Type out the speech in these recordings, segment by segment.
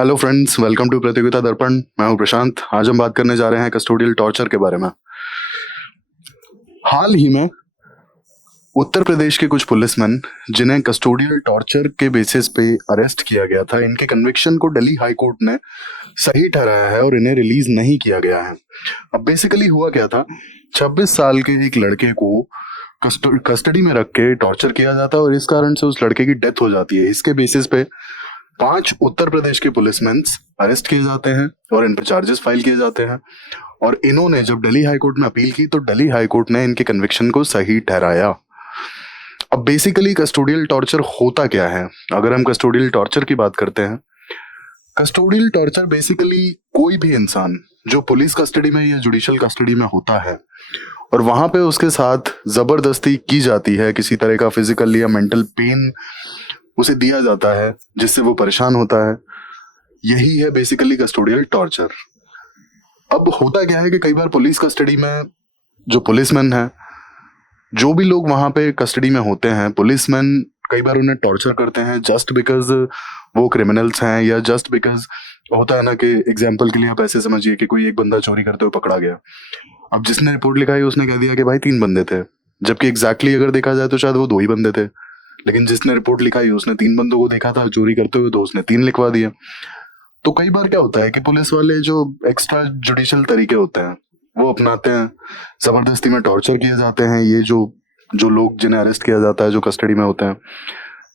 Hello friends, welcome to प्रतियोगिता दर्पण। मैं हूं प्रशांत। आज हम बात करने जा रहे हैं कस्टोडियल टॉर्चर के बारे में। हाल ही में उत्तर प्रदेश के कुछ पुलिसमैन जिन्हें कस्टोडियल टॉर्चर के बेसिस पे अरेस्ट किया गया था, इनके कन्विक्शन को दिल्ली हाई कोर्ट ने सही ठहराया है और इन्हें रिलीज नहीं किया गया है। अब बेसिकली हुआ क्या था, 26 साल के एक लड़के को कस्टडी में रख के टॉर्चर किया जाता है और इस कारण से उस लड़के की डेथ हो जाती है। इसके बेसिस पे 5 उत्तर प्रदेश के पुलिसमैन अरेस्ट किए जाते हैं और इन पर चार्जेस फाइल किए जाते हैं। और इन्होंने जब दिल्ली हाई कोर्ट में अपील की तो दिल्ली हाई कोर्ट ने इनके कन्विक्शन को सही ठहराया। अब बेसिकली कस्टोडियल टॉर्चर होता क्या है? अगर हम कस्टोडियल टॉर्चर की बात करते हैं, कस्टोडियल टॉर्चर बेसिकली कोई भी इंसान जो पुलिस कस्टडी में या जुडिशियल कस्टडी में होता है और वहां पे उसके साथ जबरदस्ती की जाती है, किसी तरह का फिजिकल या मेंटल पेन उसे दिया जाता है जिससे वो परेशान होता है, यही है बेसिकली कस्टोडियल टॉर्चर। अब होता क्या है कि कई बार पुलिस कस्टडी में जो पुलिसमैन है, जो भी लोग वहां पे कस्टडी में होते हैं, पुलिसमैन कई बार उन्हें टॉर्चर करते हैं जस्ट बिकॉज वो क्रिमिनल्स हैं, या जस्ट बिकॉज होता है ना कि एग्जाम्पल के लिए आप ऐसे समझिए कि कोई एक बंदा चोरी करते हुए पकड़ा गया। अब जिसने रिपोर्ट लिखाई उसने कह दिया कि भाई 3 बंदे थे, जबकि एग्जैक्टली अगर देखा जाए तो शायद वो 2 ही बंदे थे, लेकिन जिसने रिपोर्ट लिखाई उसने 3 बंदों को देखा था चोरी करते हुए, तो उसने 3 लिखवा दिया। तो कई बार क्या होता है कि पुलिस वाले जो एक्स्ट्रा जुडिशियल तरीके होते हैं वो अपनाते हैं, जबरदस्ती में टॉर्चर किए जाते हैं ये जो जो लोग जिन्हें अरेस्ट किया जाता है, जो कस्टडी में होते हैं।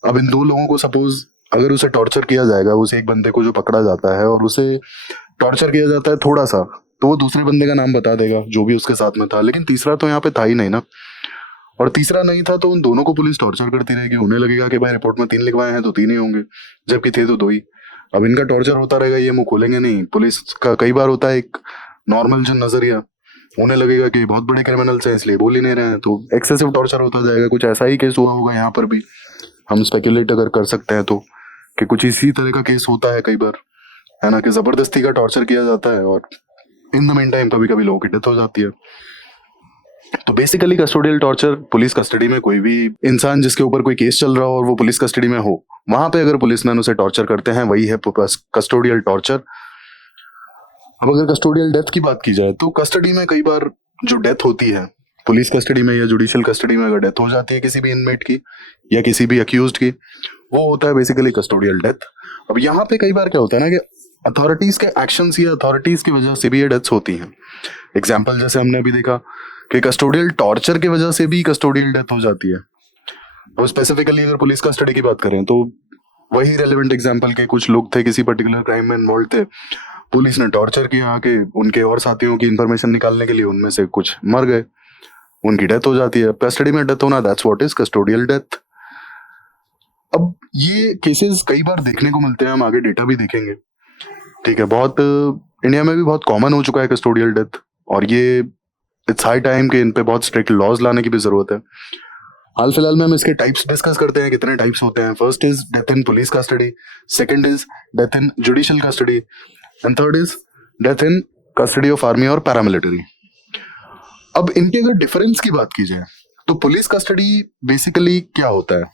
अब इन 2 लोगों को सपोज अगर उसे टॉर्चर किया जाएगा, उस एक बंदे को जो पकड़ा जाता है और उसे टॉर्चर किया जाता है थोड़ा सा, तो वो दूसरे बंदे का नाम बता देगा जो भी उसके साथ में था, लेकिन तीसरा तो यहाँ पे था ही नहीं ना। और तीसरा नहीं था तो उन दोनों को पुलिस टॉर्चर करती रहेगी। उन्हें लगेगा कि भाई रिपोर्ट में 3 लिखवाए हैं तो 3 ही होंगे, जबकि थे तो 2 ही। अब इनका टॉर्चर होता रहेगा, ये मुंह खोलेंगे नहीं। पुलिस का कई बार होता है एक नॉर्मल जो नजरिया, उन्हें लगेगा कि बहुत बड़े क्रिमिनल्स हैं इसलिए बोल ही नहीं रहे हैं, तो एक्सेसिव टॉर्चर होता जाएगा। कुछ ऐसा ही केस हुआ होगा यहाँ पर भी, हम स्पेकुलेट अगर कर सकते हैं तो, कि कुछ इसी तरह का केस होता है कई बार, है ना, कि जबरदस्ती का टॉर्चर किया जाता है और इन द मेन टाइम कभी कभी लोगों की डेथ हो जाती है। तो basically custodial torture police custody में कोई भी इंसान जिसके ऊपर कोई केस चल रहा हो और वो पुलिस कस्टडी में हो, वहां पे अगर पुलिसमैन उसे टॉर्चर करते हैं, वही है कस्टोडियल टॉर्चर। अब अगर कस्टोडियल डेथ की बात की जाए तो कस्टडी में कई बार जो डेथ होती है, पुलिस कस्टडी में या जुडिशियल कस्टडी में अगर डेथ हो जाती है किसी भी इनमेट की या किसी भी अक्यूज्ड की, वो होता है बेसिकली कस्टोडियल डेथ। अब यहाँ पे कई बार क्या होता है ना कि अथॉरिटीज के एक्शंस या अथॉरिटीज की वजह से भी ये डेथ्स होती हैं। एग्जाम्पल जैसे हमने अभी देखा कि कस्टोडियल टॉर्चर की वजह से भी कस्टोडियल डेथ हो जाती है। और स्पेसिफिकली अगर पुलिस कस्टडी की बात करें तो वही रेलेवेंट एग्जाम्पल के कुछ लोग थे, किसी पर्टिकुलर क्राइम में इन्वॉल्व थे, पुलिस ने टॉर्चर किया आके उनके और साथियों की इंफॉर्मेशन निकालने के लिए, उनमें से कुछ मर गए, उनकी डेथ हो जाती है। कस्टडी में डेथ होना, that's what is custodial death. अब ये केसेस कई बार देखने को मिलते हैं, हम आगे डेटा भी देखेंगे, ठीक है। बहुत इंडिया में भी बहुत कॉमन हो चुका है कस्टोडियल डेथ, और ये इट्स हाई टाइम कि इन पे बहुत स्ट्रिक्ट लॉज लाने की भी जरूरत है। हाल फिलहाल में हम इसके टाइप्स डिस्कस करते हैं, कितने टाइप्स होते हैं। First is death in police custody, second is death in judicial custody, and third is death in custody of army और पैरामिलिट्री। अब इनके अगर डिफरेंस की बात की जाए तो पुलिस कस्टडी बेसिकली क्या होता है,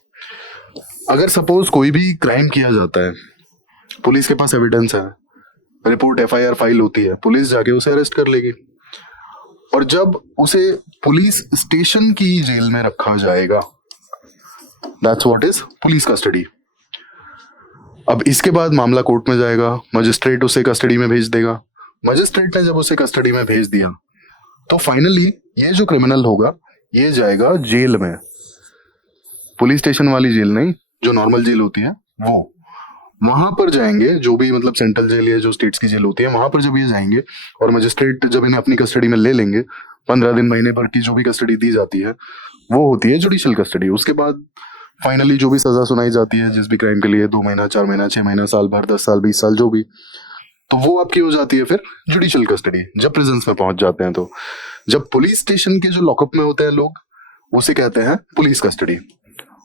अगर सपोज कोई भी क्राइम किया जाता है, पुलिस के पास एविडेंस है, रिपोर्ट एफआईआर फाइल होती है, पुलिस जाके उसे अरेस्ट कर लेगी, और जब उसे पुलिस स्टेशन की जेल में रखा जाएगा, that's what is police custody. अब इसके बाद मामला कोर्ट में जाएगा, मजिस्ट्रेट उसे कस्टडी में भेज देगा। मजिस्ट्रेट ने जब उसे कस्टडी में भेज दिया तो फाइनली ये जो क्रिमिनल होगा ये जाएगा जेल में, पुलिस स्टेशन वाली जेल नहीं, जो नॉर्मल जेल होती है वो, वहां पर जाएंगे, जो भी मतलब सेंट्रल जेल या जो स्टेट्स की जेल होती है, वहां पर जब ये जाएंगे और मजिस्ट्रेट जब इन्हें अपनी कस्टडी में ले लेंगे, 15 दिन महीने भर की जो भी कस्टडी दी जाती है वो होती है जुडिशियल कस्टडी। उसके बाद फाइनली जो भी सजा सुनाई जाती है जिस भी क्राइम के लिए, 2 महीना, 4 महीना, 6 महीना, साल भर, 10 साल, 20 साल, जो भी, तो वो आपकी हो जाती है फिर जुडिशियल कस्टडी, जब प्रिजन्स में पहुंच जाते हैं। तो जब पुलिस स्टेशन के जो लॉकअप में होते हैं लोग, उसे कहते हैं पुलिस कस्टडी,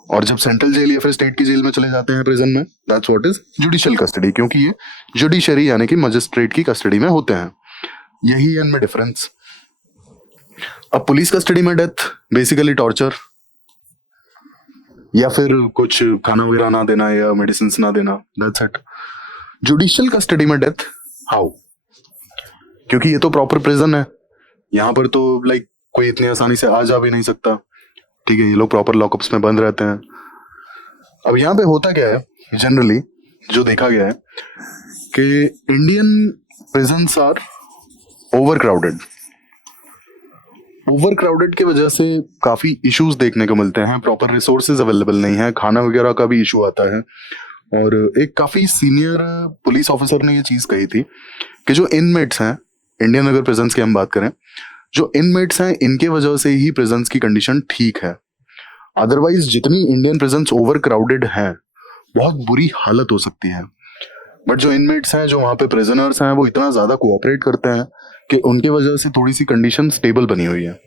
और जब सेंट्रल जेल या फिर स्टेट की जेल में चले जाते हैं प्रिजन में, that's what is judicial custody, क्योंकि ये जुडिशरी यानी कि मजिस्ट्रेट की कस्टडी में होते हैं। यही है इनमें डिफरेंस। अब पुलिस कस्टडी में डेथ बेसिकली टॉर्चर या फिर कुछ खाना वगैरह ना देना या मेडिसिन ना देना, दैट्स इट। जुडिशियल कस्टडी में डेथ, हाउ? क्योंकि ये तो प्रॉपर प्रिजन है, यहाँ पर तो लाइक कोई इतनी आसानी से आ जा भी नहीं सकता, ठीक है, ये लोग प्रॉपर लॉकअप्स में बंद रहते हैं। अब यहाँ पे होता क्या है, जनरली जो देखा गया है कि Indian prisons are overcrowded की वजह से काफी इश्यूज देखने को मिलते हैं, प्रॉपर रिसोर्सेज अवेलेबल नहीं है, खाना वगैरह का भी इशू आता है। और एक काफी सीनियर पुलिस ऑफिसर ने ये चीज कही थी कि जो इनमेट्स हैं, इंडियन अगर प्रिजन्स की हम बात करें, जो इनमेट्स हैं इनके वजह से ही प्रिजन्स की कंडीशन ठीक है। अदरवाइज जितनी इंडियन प्रिजन्स ओवर क्राउडेड हैं, बहुत बुरी हालत हो सकती है। बट जो इनमेट्स हैं, जो वहाँ पे प्रिजनर्स हैं, वो इतना ज्यादा कोऑपरेट करते हैं कि उनके वजह से थोड़ी सी कंडीशन स्टेबल बनी हुई है।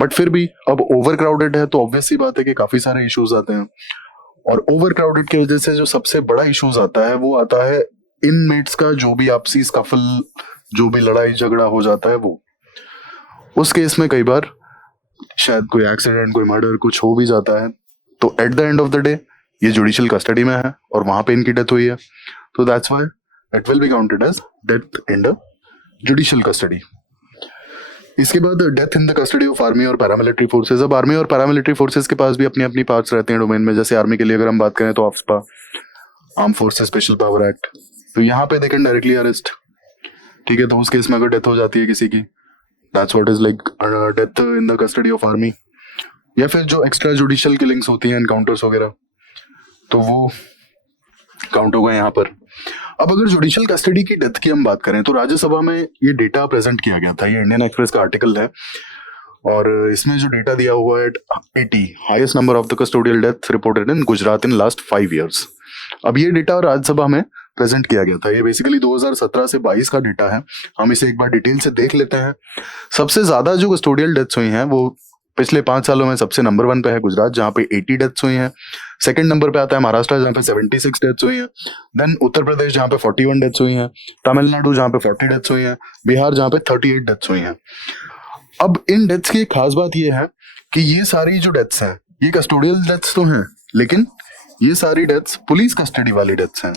बट फिर भी अब ओवर क्राउडेड है तो ऑब्वियस सी बात है कि काफी सारे इश्यूज आते हैं। और ओवर क्राउडेड की वजह से जो सबसे बड़ा इश्यूज आता है वो आता है इनमेट्स का जो भी आपसी स्कफल, जो भी लड़ाई झगड़ा हो जाता है, वो उस केस में कई बार शायद कोई एक्सीडेंट, कोई मर्डर, कुछ हो भी जाता है, तो at the end of the day ये जुडिशियल कस्टडी में है और वहां पे इनकी डेथ हुई है, तो that's why it will be counted as death in the judicial custody. इसके बाद death in the custody of army और पैरामिलिट्री फोर्सेज। अब आर्मी और पैरामिलिट्री फोर्सेज के पास भी अपनी अपनी पार्ट्स रहते हैं डोमेन में। जैसे आर्मी के लिए अगर हम बात करें तो AFSPA, arm forces special power act, तो यहाँ पे दे कैन डायरेक्टली अरेस्ट, ठीक है। तो उस केस में अगर डेथ हो जाती है किसी की, that's what is like death in the custody of army. या फिर जो एक्स्ट्रा जुडिशियल किलिंग्स होती हैं, एनकाउंटर्स वगैरह, तो वो काउंट होगा यहाँ पर। अब अगर जुडिशियल कस्टडी की डेथ की हम बात करें तो राज्यसभा में ये डेटा प्रेजेंट किया गया था। ये इंडियन एक्सप्रेस का आर्टिकल है और इसमें जो डेटा दिया हुआ है 80 highest number of the custodial death reported in Gujarat in last 5 years। अब ये डेटा राज्यसभा में प्रेजेंट किया गया था। ये बेसिकली 2017 से 22 का डेटा है। हम इसे एक बार डिटेल से देख लेते हैं। सबसे ज्यादा जो कस्टोडियल डेथ्स हुई हैं वो पिछले 5 सालों में सबसे नंबर 1 पे है गुजरात, जहाँ पे 80 डेथ्स हुई हैं। सेकंड नंबर पे आता है महाराष्ट्र, जहाँ पे 76 डेथ्स हुई हैं। देन उत्तर प्रदेश, जहाँ पे 41 डेथ्स हुई हैं। तमिलनाडु, जहाँ पे 40 डेथ्स हुई हैं। बिहार, जहाँ पे 38 डेथ्स हुई हैं। अब इन डेथ्स की एक खास बात यह है कि ये सारी जो डेथ्स हैं, ये कस्टोडियल डेथ्स तो हैं, लेकिन ये सारी डेथ्स पुलिस कस्टडी वाली डेथ्स हैं।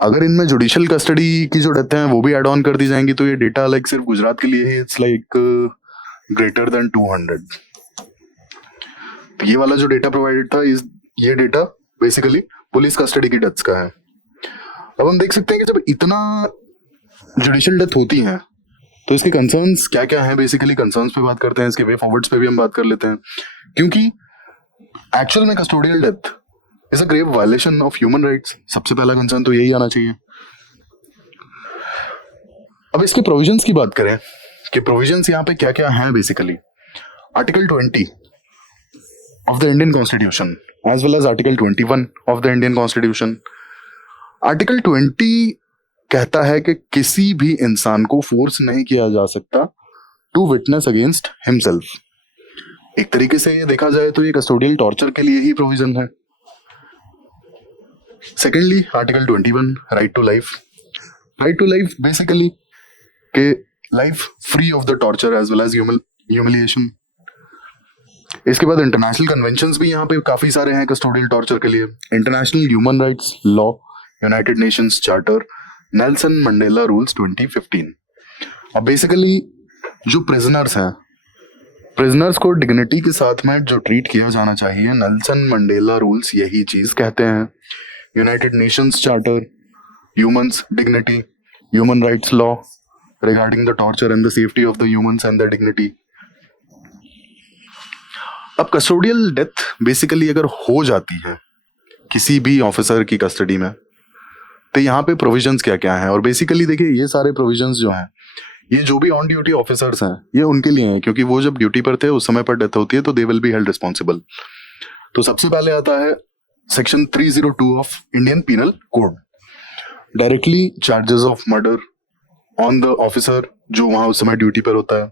अगर इनमें जुडिशियल कस्टडी की जो डेथ हैं वो भी एड ऑन कर दी जाएंगी तो ये डेटा लाइक सिर्फ गुजरात के लिए ही इट्स लाइक ग्रेटर देन 200। तो ये वाला जो डेटा प्रोवाइडेड था, ये डेटा बेसिकली पुलिस कस्टडी की डेथ्स का है। अब हम देख सकते हैं कि जब इतना जुडिशियल डेथ होती है तो इसके कंसर्न्स क्या क्या हैं। बेसिकली कंसर्न्स पे बात करते हैं, इसके वे फॉरवर्ड्स पे भी हम बात कर लेते हैं, क्योंकि एक्चुअल में custodial death is a grave violation of human rights. सबसे पहला कंसर्न तो यही आना चाहिए। अब इसके प्रोविजंस की बात करें कि प्रोविजंस यहाँ पे क्या क्या हैं। Basically article 20 of the Indian constitution as well as article 21 of the Indian constitution. Article 20 कहता है कि किसी भी इंसान को फोर्स नहीं किया जा सकता टू विटनेस अगेंस्ट हिमसेल्फ। एक तरीके से ये देखा जाए तो ये कस्टोडियल टॉर्चर के लिए ही प्रोविजन है। Secondly article 21 right to life. Right to life basically के life free of the torture as well as humiliation. इसके बाद इंटरनेशनल कन्वेंशंस भी यहाँ पे काफी सारे हैं कस्टोडियल टॉर्चर के लिए। International human rights law, United Nations charter, Nelson Mandela rules 2015। अब बेसिकली जो प्रिजनर्स हैं, प्रिजनर्स को डिग्निटी के साथ में जो ट्रीट किया जाना चाहिए, नेल्सन मंडेला रूल्स यही चीज कहते हैं। United Nations charter, humans dignity, human rights law regarding the torture and the safety of the humans and the dignity. अब कस्टोडियल डेथ बेसिकली अगर हो जाती है किसी भी ऑफिसर की कस्टडी में, तो यहाँ पे प्रोविजंस क्या क्या हैं। और बेसिकली देखिए ये सारे प्रोविजंस जो हैं, ये जो भी ऑन ड्यूटी ऑफिसर्स हैं ये उनके लिए हैं, क्योंकि वो जब ड्यूटी पर थे उस समय पर डेथ होती है तो they will be held responsible. तो सबसे पहले आता है section 302 of Indian penal code, directly charges of murder on the officer जो वहां उस समय ड्यूटी पर होता है।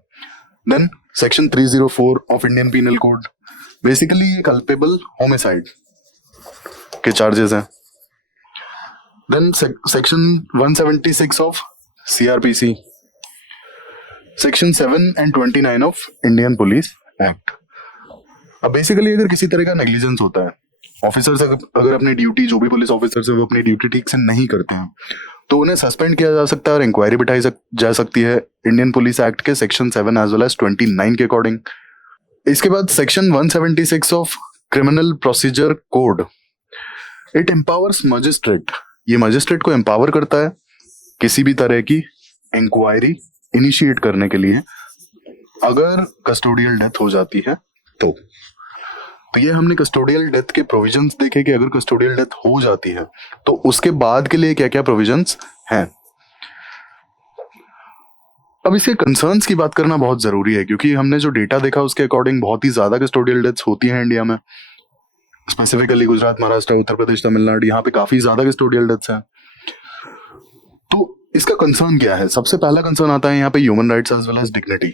Then section 304 of Indian penal code, basically culpable homicide के चार्जेस हैं। Then section 176 of CRPC, section 7 and 29 of Indian police act. अब बेसिकली अगर किसी तरह का नेग्लिजेंस होता है, ऑफिसर्स अगर अपनी ड्यूटी, जो भी पुलिस ऑफिसर्स है वो अपनी ड्यूटी ठीक से नहीं करते हैं तो उन्हें सस्पेंड किया जा सकता है और इंक्वायरी बिठाई जा सकती है इंडियन पुलिस एक्ट के सेक्शन 7 एज वेल एज 29 के अकॉर्डिंग। इसके बाद section 176 of criminal procedure code, it empowers magistrate, ये मजिस्ट्रेट को एम्पावर करता है किसी भी तरह की इंक्वायरी इनिशिएट करने के लिए अगर कस्टोडियल डेथ हो जाती है तो ये हमने कस्टोडियल डेथ के प्रोविजंस देखे कि अगर कस्टोडियल डेथ हो जाती है तो उसके बाद के लिए क्या क्या प्रोविजंस हैं। अब इसके कंसर्न्स की बात करना बहुत जरूरी है क्योंकि हमने जो डेटा देखा उसके अकॉर्डिंग बहुत ही ज्यादा कस्टोडियल डेथ्स होती हैं इंडिया में, स्पेसिफिकली गुजरात, महाराष्ट्र, उत्तर प्रदेश, तमिलनाडु, यहाँ पे काफी ज्यादा कस्टोडियल डेथ्स हैं। तो इसका कंसर्न क्या है? सबसे पहला कंसर्न आता है यहाँ पे human rights as well as dignity.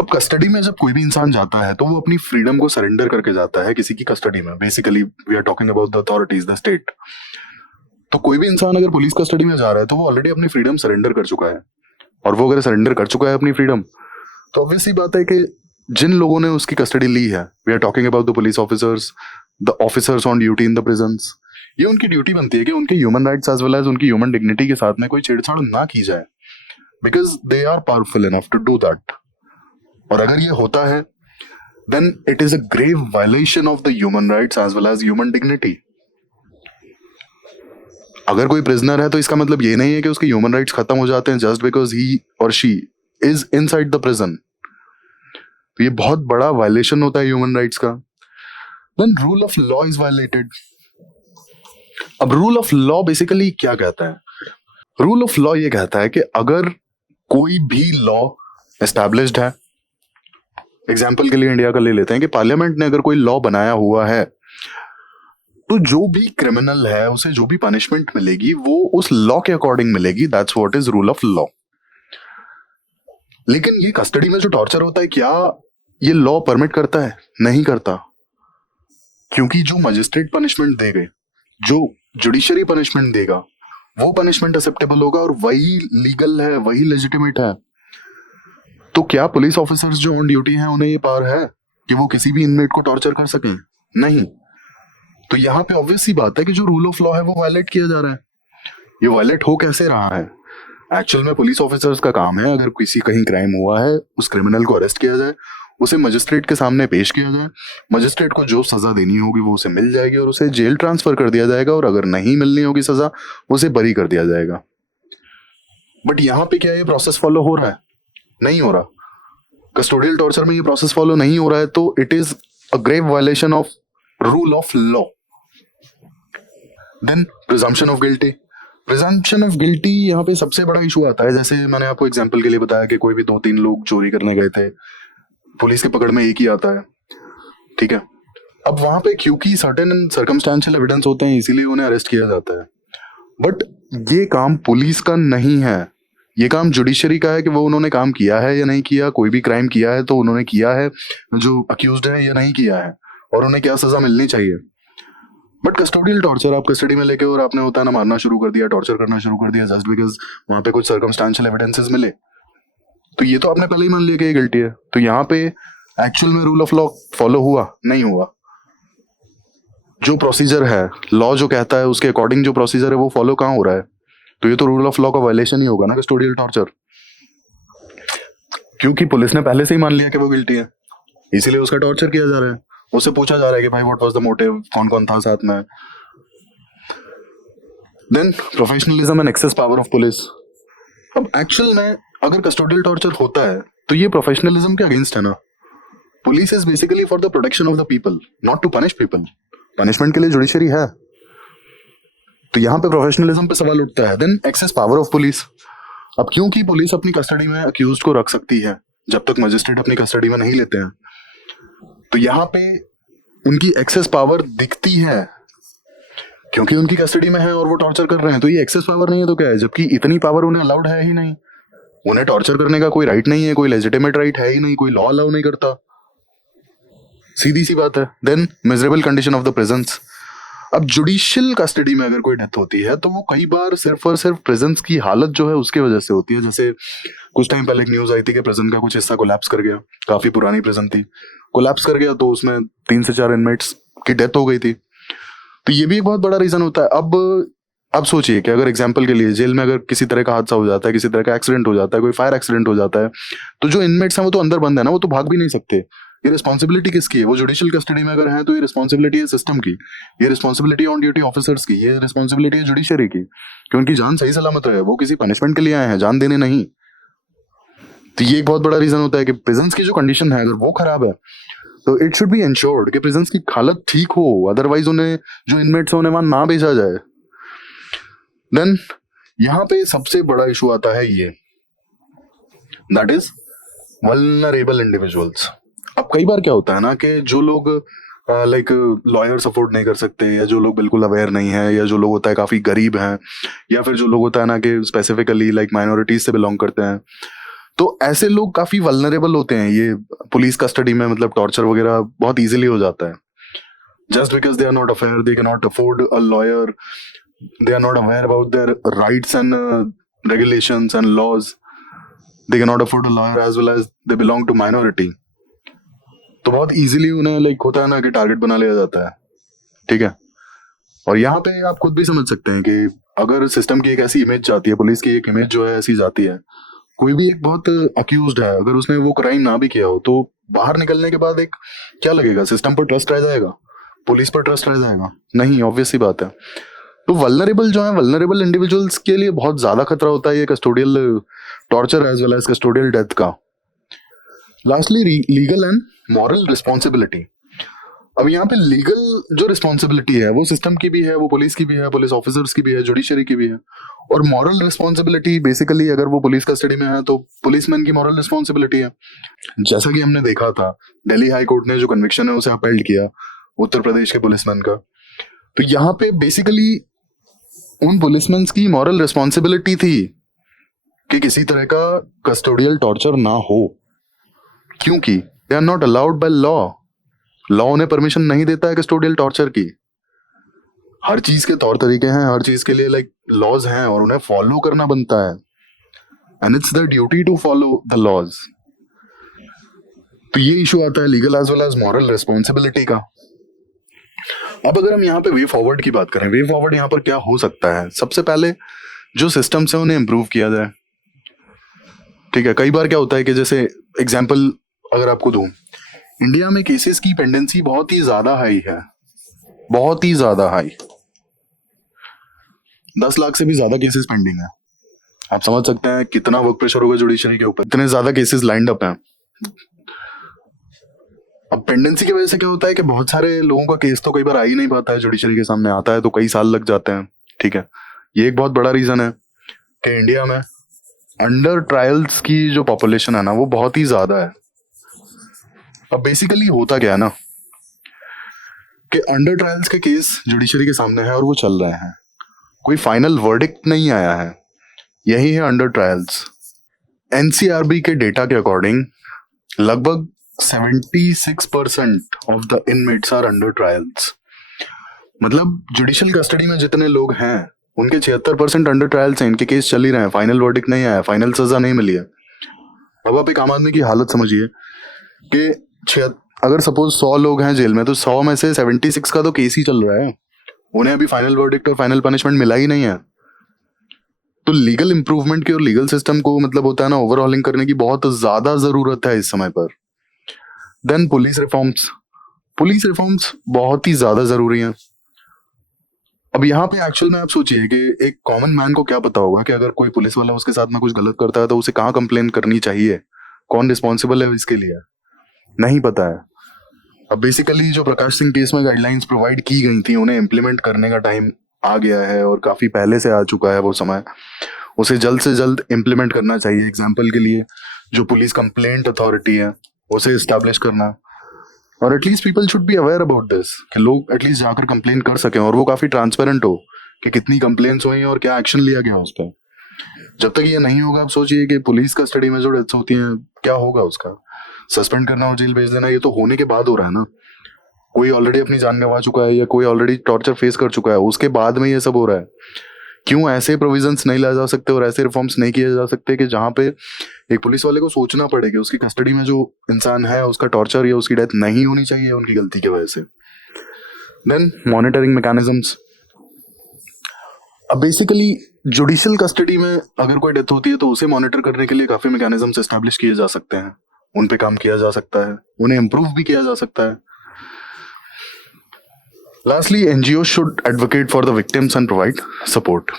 अब कस्टडी में जब कोई भी इंसान जाता है तो वो अपनी फ्रीडम को सरेंडर करके जाता है किसी की कस्टडी में। Basically we are talking about the authorities, the state. तो कोई भी इंसान अगर पुलिस कस्टडी में जा रहा है तो वो ऑलरेडी अपनी फ्रीडम सरेंडर कर चुका है, और वो अगर सरेंडर कर चुका है अपनी फ्रीडम तो ऑब्वियसली बात है कि जिन लोगों ने उसकी कस्टडी ली है, we are talking about the police officers, the officers on duty in the prisons, ये उनकी ड्यूटी बनती है कि उनके human rights as well as उनकी ह्यूमन डिग्निटी के साथ में कोई छेड़छाड़ ना की जाए, because they are powerful enough to do that. और अगर ये होता है then it is a grave violation of the human rights as well as human dignity. अगर कोई प्रिजनर है तो इसका मतलब ये नहीं है कि उसके ह्यूमन राइट्स खत्म हो जाते हैं जस्ट बिकॉज ही और she is inside the prison. तो ये बहुत बड़ा वायलेशन होता है ह्यूमन राइट्स का। Then rule of law is violated. अब रूल ऑफ लॉ बेसिकली क्या कहता है? रूल ऑफ लॉ ये कहता है कि अगर कोई भी लॉ एस्टैब्लिश्ड है, एग्जाम्पल के लिए इंडिया का ले लेते हैं कि पार्लियामेंट ने अगर कोई लॉ बनाया हुआ है तो जो भी क्रिमिनल है उसे जो भी पनिशमेंट मिलेगी वो उस लॉ के अकॉर्डिंग मिलेगी। That's what is rule of law. लेकिन ये कस्टडी में जो टॉर्चर होता है, क्या ये लॉ परमिट करता है? नहीं करता, क्योंकि जो मजिस्ट्रेट पनिशमेंट देगा, जो जुडिशरी पनिशमेंट देगा, वो पनिशमेंट एक्सेप्टेबल होगा और वही लीगल है, वही लेजिटिमेट है। तो क्या पुलिस ऑफिसर्स जो ऑन ड्यूटी हैं उन्हें ये पावर है कि वो किसी भी इनमेट को टॉर्चर कर सकें? नहीं। तो यहाँ पे ऑब्वियस सी बात है कि जो रूल ऑफ लॉ है वो वायलेट किया जा रहा है। ये वायलेट हो कैसे रहा है? एक्चुअल में पुलिस ऑफिसर्स का काम है, अगर किसी कहीं क्राइम हुआ है उस क्रिमिनल को अरेस्ट किया जाए, उसे मजिस्ट्रेट के सामने पेश किया जाए, मजिस्ट्रेट को जो सजा देनी होगी वो उसे मिल जाएगी और उसे जेल ट्रांसफर कर दिया जाएगा, और अगर नहीं मिलनी होगी सजा उसे बरी कर दिया जाएगा। बट यहाँ पे क्या ये प्रोसेस फॉलो हो रहा है? नहीं हो रहा। कस्टोडियल टॉर्चर में ये प्रोसेस फॉलो नहीं हो रहा है, तो it is a grave violation of rule of law. Then presumption of guilty. Presumption of guilty यहाँ पे सबसे बड़ा इशू आता है। जैसे मैंने आपको एग्जांपल के लिए बताया कि कोई भी 2-3 लोग चोरी करने गए थे, पुलिस के पकड़ में एक ही आता है, ठीक है। अब वहां पे क्योंकि सर्टेन सर्कमस्टेंशियल एविडेंस होते हैं इसीलिए उन्हें अरेस्ट किया जाता है। बट ये काम पुलिस का नहीं है, ये काम जुडिशरी का है कि वो उन्होंने काम किया है या नहीं किया, कोई भी क्राइम किया है तो उन्होंने किया है जो अक्यूज्ड है या नहीं किया है, और उन्हें क्या सजा मिलनी चाहिए। बट कस्टोडियल टॉर्चर आप कस्टडी में लेके और आपने होता है ना मारना शुरू कर दिया, टॉर्चर करना शुरू कर दिया जस्ट बिकॉज वहां पे कुछ सर्कमस्टेंशियल एविडेंसेस मिले, तो ये तो आपने पहले ही मान लिया कि ये गिल्टी है। तो यहाँ पे एक्चुअल में रूल ऑफ लॉ फॉलो हुआ? नहीं हुआ। जो प्रोसीजर है, लॉ जो कहता है उसके अकॉर्डिंग जो प्रोसीजर है वो फॉलो कहाँ हो रहा है? तो ये तो रूल ऑफ लॉ का वायलेशन ही होगा ना कस्टोडियल टॉर्चर, क्योंकि पुलिस ने पहले से ही मान लिया कि वो गिल्टी है, इसीलिए उसका टॉर्चर किया जा रहा है। उससे पूछा जा रहा है कि भाई व्हाट वाज द मोटिव, कौन कौन था साथ में। Then professionalism and excess power of police. अब एक्चुअल में अगर कस्टोडियल टॉर्चर होता है तो ये प्रोफेशनलिज्म के अगेंस्ट है ना। Police is basically for the protection of the people, not to punish people. Punishment के लिए जुडिशरी है, तो यहाँ पे प्रोफेशनलिज्म पे सवाल उठता है। Then excess power of police. अब क्योंकि पुलिस अपनी कस्टडी में अक्यूज्ड को रख सकती है जब तक मजिस्ट्रेट अपनी कस्टडी में नहीं लेते हैं, तो यहाँ पे उनकी एक्सेस पावर दिखती है क्योंकि उनकी कस्टडी में है और वो टॉर्चर कर रहे हैं। तो ये एक्सेस पावर नहीं है तो क्या है? जबकि इतनी पावर उन्हें अलाउड है ही नहीं, उन्हें टॉर्चर करने का कोई राइट नहीं है, कोई लेजिटिमेट राइट है ही नहीं, कोई लॉ अलाउ नहीं करता, सीधी सी बात है। Then miserable condition of the prisons. अब जुडिशियल कस्टडी में अगर कोई डेथ होती है तो वो कई बार सिर्फ और सिर्फ प्रिजन्स की हालत जो है उसकी वजह से होती है। जैसे कुछ टाइम पहले एक न्यूज आई थी कि प्रिजन का कुछ हिस्सा कोलैप्स कर गया, काफी पुरानी प्रिजन थी, कोलैप्स कर गया, तो उसमें 3 से 4 इनमेट्स की डेथ हो गई थी। तो ये भी एक बहुत बड़ा रीजन होता है। अब सोचिए कि अगर एग्जाम्पल के लिए जेल में अगर किसी तरह का हादसा हो जाता है, किसी तरह का एक्सीडेंट हो जाता है, कोई फायर एक्सीडेंट हो जाता है, तो जो इनमेट्स हैं वो तो अंदर बंद है ना, वो तो भाग भी नहीं सकते। ये रिस्पॉन्सिबिलिटी किसकी है? वो जुडिशियल कस्टडी में अगर है तो ये रिस्पॉन्सिबिलिटी है सिस्टम की, ये रिस्पॉन्सिबिलिटी ऑन ड्यूटी ऑफिसर्स की, ये रिस्पॉन्सिबिलिटी है जुडिशरी की कि उनकी जान सही सलामत रहे। वो किसी पनिशमेंट के लिए आए हैं, जान देने नहीं। तो ये एक बहुत बड़ा रीजन होता है कि प्रिजन्स की जो कंडीशन है अगर वो खराब है तो इट शुड बी इंश्योर्ड कि प्रिजन्स की हालत ठीक हो, अदरवाइज उन्हें जो इनमेट्स है उन्हें वहां ना भेजा जाए। देन यहाँ पे सबसे बड़ा इशू आता है ये, दैट इज वल्नरेबल इंडिविजुअल्स। अब कई बार क्या होता है ना कि जो लोग लाइक लॉयर्स अफोर्ड नहीं कर सकते, या जो लोग बिल्कुल अवेयर नहीं है, या जो लोग होता है काफी गरीब हैं, या फिर जो लोग होता है ना कि स्पेसिफिकली लाइक माइनॉरिटीज से बिलोंग करते हैं, तो ऐसे लोग काफी वल्नरेबल होते हैं। ये पुलिस कस्टडी में मतलब टॉर्चर वगैरह बहुत इजीली हो जाता है, just because they are not affair, they can not afford a lawyer, they are not aware about their rights and regulations and laws, they cannot afford a lawyer, as well as they belong to minority, तो बहुत easily उन्हें like होता है ना कि target बना लिया जाता है। ठीक है, और यहाँ पे आप खुद भी समझ सकते हैं कि अगर सिस्टम की एक ऐसी इमेज जाती है, पुलिस की एक इमेज जो है ऐसी जाती है, कोई भी एक बहुत अक्यूज्ड है, अगर उसने वो क्राइम ना भी किया हो तो बाहर निकलने के बाद एक क्या लगेगा, सिस्टम पर ट्रस्ट रह जाएगा, पुलिस पर ट्रस्ट रह जाएगा? नहीं, ऑब्वियस सी बात है। तो वल्नरेबल जो है, वल्नरेबल इंडिविजुअल्स के लिए बहुत ज्यादा खतरा होता है ये custodial torture as well as custodial death का। Lastly legal and moral responsibility. अब यहाँ पे लीगल जो रिस्पॉन्सिबिलिटी है वो सिस्टम की भी है, वो पुलिस की भी है, पुलिस ऑफिसर्स की भी है, जुडिशरी की भी है। और मॉरल रिस्पॉन्सिबिलिटी बेसिकली अगर वो पुलिस कस्टडी में है तो पुलिसमैन की मॉरल रिस्पॉन्सिबिलिटी है। जैसा कि हमने देखा था, दिल्ली हाई कोर्ट ने जो कन्विक्शन है उसे अपील किया उत्तर प्रदेश के पुलिसमैन का। तो यहाँ पे बेसिकली उन पुलिसमैन की मॉरल रिस्पॉन्सिबिलिटी थी कि किसी तरह का कस्टोडियल टॉर्चर ना हो, क्योंकि they are not allowed by law. Law उन्हें परमिशन नहीं देता है कस्टोडियल टॉर्चर की। हर चीज के तौर तरीके हैं, हर चीज के लिए लाइक लॉज हैं और उन्हें फॉलो करना बनता है, and it's the duty to follow the laws. तो ये इशू आता है legal as well as moral responsibility का। अब अगर हम यहाँ पे वे फॉरवर्ड की बात करें, वे फॉरवर्ड यहाँ पर क्या हो सकता है? सबसे पहले जो सिस्टम्स है उन्हें इम्प्रूव किया जाए। ठीक है, कई बार क्या होता है कि जैसे एग्जांपल अगर आपको दूं, इंडिया में केसेस की पेंडेंसी बहुत ही ज्यादा हाई है, बहुत ही ज्यादा हाई। 10 लाख से भी ज्यादा केसेस पेंडिंग है। आप समझ सकते हैं कितना वर्क प्रेशर होगा जुडिशरी के ऊपर, इतने ज्यादा केसेस लाइंड अप हैं। अब पेंडेंसी की वजह से क्या होता है कि बहुत सारे लोगों का केस तो कई बार आ ही नहीं पाता है, जुडिशरी के सामने आता है तो कई साल लग जाते हैं। ठीक है, ये एक बहुत बड़ा रीजन है कि इंडिया में अंडर ट्रायल्स की जो पॉपुलेशन है ना वो बहुत ही ज्यादा है। अब बेसिकली होता क्या है ना कि अंडर ट्रायल्स के केस जुडिशरी के सामने है और वो चल रहे हैं, कोई फाइनल वर्डिक्ट नहीं आया है, यही है अंडर ट्रायल्स। एनसीआरबी के डेटा के अकॉर्डिंग लगभग 76% of the inmates are under trials. मतलब जुडिशियल कस्टडी में जितने लोग हैं उनके 76% अंडर ट्रायल्स हैं, इनके केस चल ही रहे हैं, फाइनल वर्डिक्ट नहीं आया, फाइनल सजा नहीं मिली है। अब आप एक आम आदमी की हालत समझिए कि अगर सपोज 100 लोग हैं जेल में तो 100 में से 76 का तो केस ही चल रहा है, उन्हें अभी फाइनल वर्डिक्ट और फाइनल पनिशमेंट मिला ही नहीं है। तो लीगल इंप्रूवमेंट की और लीगल सिस्टम को मतलब होता है ना ओवरऑलिंग करने की बहुत ज्यादा जरूरत है इस समय पर। देन पुलिस रिफॉर्म्स बहुत ही ज्यादा जरूरी हैं। अब यहाँ पे एक्चुअल में आप सोचिए कि एक कॉमन मैन को क्या पता होगा कि अगर कोई पुलिस वाला उसके साथ में कुछ गलत करता है तो उसे कहाँ कंप्लेन करनी चाहिए, कौन रिस्पॉन्सिबल है इसके लिए, नहीं पता है। अब बेसिकली जो प्रकाश सिंह केस में गाइडलाइंस प्रोवाइड की गई थी उन्हें इम्प्लीमेंट करने का टाइम आ गया है और काफी पहले से आ चुका है वो समय, उसे जल्द से जल्द इम्प्लीमेंट करना चाहिए। एग्जाम्पल के लिए जो पुलिस कंप्लेंट अथॉरिटी है उसे इस्टेब्लिश करना, और at least people should be aware about this कि लोग एटलीस्ट जाकर कंप्लेन कर सकें और वो काफी ट्रांसपेरेंट हो कि कितनी कंप्लेंट्स हुई और क्या एक्शन लिया गया उस पर। जब तक ये नहीं होगा, आप सोचिए कि पुलिस कस्टडी में जो डेथ्स होती हैं क्या होगा, उसका सस्पेंड करना और जेल भेज देना, ये तो होने के बाद हो रहा है ना। कोई ऑलरेडी अपनी जान गंवा चुका है या कोई ऑलरेडी टॉर्चर फेस कर चुका है, उसके बाद में ये सब हो रहा है। क्यों ऐसे प्रोविजंस नहीं लाए जा सकते और ऐसे रिफॉर्म्स नहीं किए जा सकते कि जहाँ पे एक पुलिस वाले को सोचना पड़े कि उसकी कस्टडी में जो इंसान है उसका टॉर्चर या उसकी डेथ नहीं होनी चाहिए उनकी गलती की वजह से। Then monitoring mechanisms. अब बेसिकली जुडिशियल कस्टडी में अगर कोई डेथ होती है तो उसे मॉनिटर करने के लिए काफी मैकेनिज्म्स एस्टैब्लिश किए जा सकते हैं, उन पे काम किया जा सकता है, उन्हें इम्प्रूव भी किया जा सकता है। Lastly, NGOs should advocate for the victims and provide support.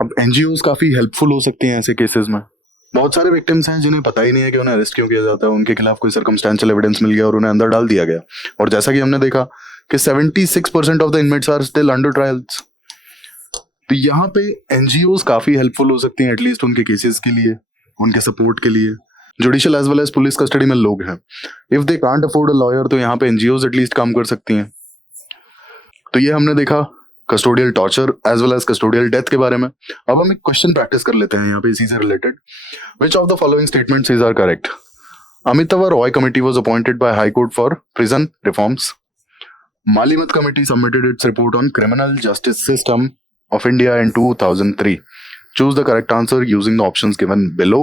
अब NGOs काफी हेल्पफुल हो सकती हैं ऐसे केसेस में। बहुत सारे विक्टिम्स हैं जिन्हें पता ही नहीं है कि उन्हें अरेस्ट क्यों किया जाता है, उनके खिलाफ कोई सर्कमस्टेंशियल एविडेंस मिल गया और उन्हें अंदर डाल दिया गया, और जैसा कि हमने देखा कि 76% of the inmates are still under trials. तो यहाँ पे NGOs काफी हेल्पफुल हो सकती हैं एटलीस्ट उनके केसेस के लिए, उनके सपोर्ट के लिए। Judicial as well as police custody में लोग हैं, if they can't afford a lawyer तो यहाँ पे NGOs एटलीस्ट काम कर सकती हैं। तो ये हमने देखा custodial torture as well as custodial death के बारे में। अब हम एक क्वेश्चन प्रैक्टिस कर लेते हैं यहाँ पे इसी से related. Which of the following statements is are correct? Amitava Roy Committee was appointed by High Court for prison reforms. Malimat Committee submitted its report on criminal justice system of India in 2003. Choose the correct answer using the options given below.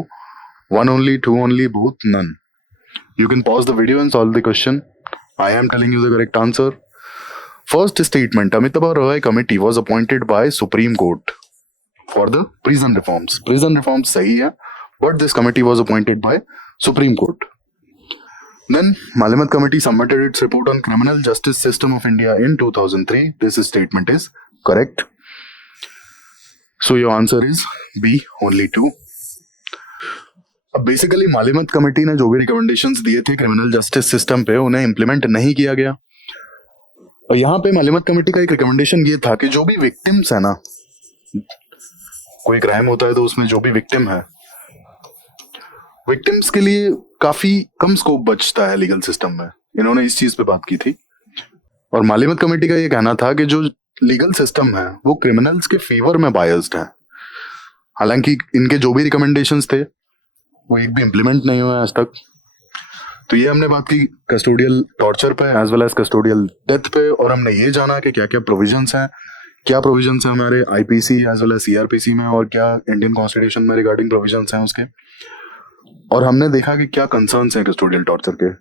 One only, two only, both, none. You can pause the video and solve the question. I am telling you the correct answer. First statement, Amitava Roy Committee was appointed by Supreme Court for the prison reforms. Prison reforms sahi hai, but this committee was appointed by Supreme Court. Then Malimat Committee submitted its report on criminal justice system of India in 2003. This statement is correct. So your answer is B, only two. अब basically मालिमत committee ने जो भी recommendations दिए थे criminal justice system पे उन्हें implement नहीं किया गया। और यहाँ पे मालिमत कमेटी का एक रिकमेंडेशन ये था कि जो भी विक्टिम्स है ना, कोई क्राइम होता है तो उसमें जो भी विक्टिम है, विक्टिम्स के लिए काफी कम स्कोप बचता है लीगल सिस्टम में। इन्होंने इस चीज पे बात की थी और मालिमत कमेटी का ये कहना था कि जो लीगल सिस्टम है वो क्रिमिनल्स के फेवर में बायस्ड है। हालांकि इनके जो भी रिकमेंडेशंस थे वो एक भी इम्प्लीमेंट नहीं हुआ आज तक। तो ये हमने बात की कस्टोडियल टॉर्चर पे as well as custodial death पे, और हमने ये जाना कि क्या क्या प्रोविजंस हैं, क्या प्रोविजंस हैं हमारे IPC as well as CrPC में, और क्या इंडियन कॉन्स्टिट्यूशन में रिगार्डिंग प्रोविजंस हैं उसके। और हमने देखा कि क्या कंसर्न्स हैं कस्टोडियल टॉर्चर के।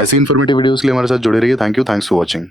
ऐसी इन्फॉर्मेटिव वीडियोस के लिए हमारे साथ जुड़े रहिए। Thank you, thanks for watching.